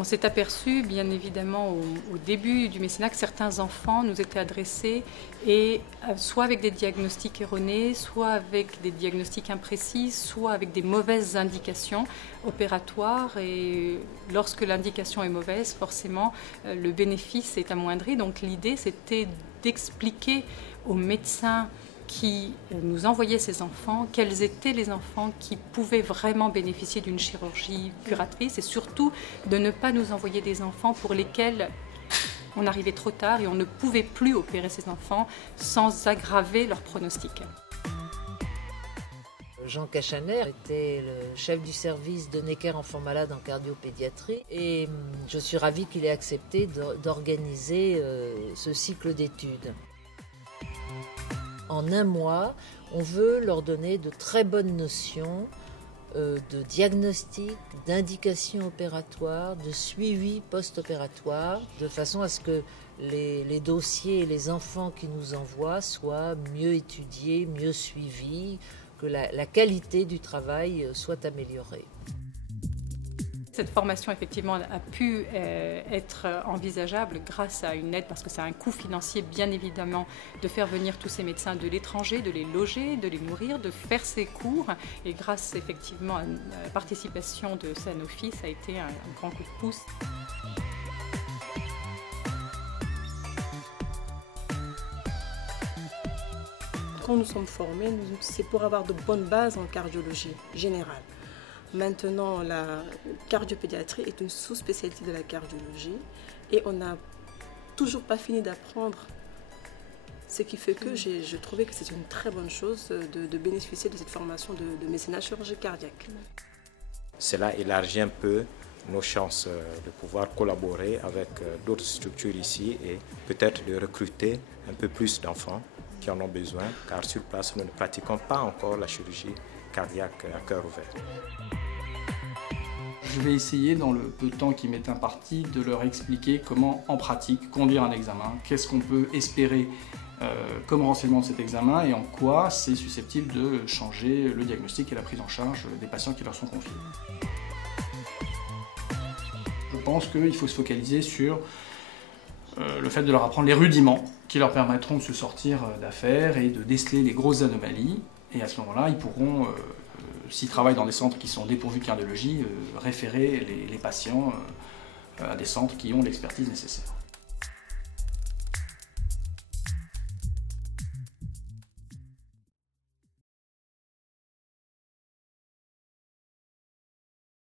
On s'est aperçu, bien évidemment, au début du mécénat, que certains enfants nous étaient adressés et soit avec des diagnostics erronés, soit avec des diagnostics imprécis, soit avec des mauvaises indications opératoires. Et lorsque l'indication est mauvaise, forcément, le bénéfice est amoindri. Donc l'idée, c'était d'expliquer aux médecins qui nous envoyaient ces enfants, quels étaient les enfants qui pouvaient vraiment bénéficier d'une chirurgie curatrice et surtout de ne pas nous envoyer des enfants pour lesquels on arrivait trop tard et on ne pouvait plus opérer ces enfants sans aggraver leur pronostic. Jean Cachaner était le chef du service de Necker enfants malades en cardiopédiatrie et je suis ravie qu'il ait accepté d'organiser ce cycle d'études. En un mois, on veut leur donner de très bonnes notions de diagnostic, d'indication opératoire, de suivi post-opératoire, de façon à ce que les dossiers et les enfants qui nous envoient soient mieux étudiés, mieux suivis, que la qualité du travail soit améliorée. Cette formation, effectivement, a pu être envisageable grâce à une aide, parce que c'est un coût financier, bien évidemment, de faire venir tous ces médecins de l'étranger, de les loger, de les nourrir, de faire ces cours. Et grâce, effectivement, à la participation de Sanofi, ça a été un grand coup de pouce. Quand nous sommes formés, c'est pour avoir de bonnes bases en cardiologie générale. Maintenant, la cardiopédiatrie est une sous-spécialité de la cardiologie et on n'a toujours pas fini d'apprendre. Ce qui fait que je trouvais que c'est une très bonne chose de bénéficier de cette formation de mécénat chirurgie cardiaque. Cela élargit un peu nos chances de pouvoir collaborer avec d'autres structures ici et peut-être de recruter un peu plus d'enfants qui en ont besoin, car sur place, nous ne pratiquons pas encore la chirurgie cardiaque à cœur ouvert. Je vais essayer, dans le peu de temps qui m'est imparti, de leur expliquer comment, en pratique, conduire un examen, qu'est-ce qu'on peut espérer comme renseignement de cet examen et en quoi c'est susceptible de changer le diagnostic et la prise en charge des patients qui leur sont confiés. Je pense qu'il faut se focaliser sur le fait de leur apprendre les rudiments qui leur permettront de se sortir d'affaires et de déceler les grosses anomalies. Et à ce moment-là, ils pourront, s'ils travaillent dans des centres qui sont dépourvus de cardiologie, référer les patients à des centres qui ont l'expertise nécessaire.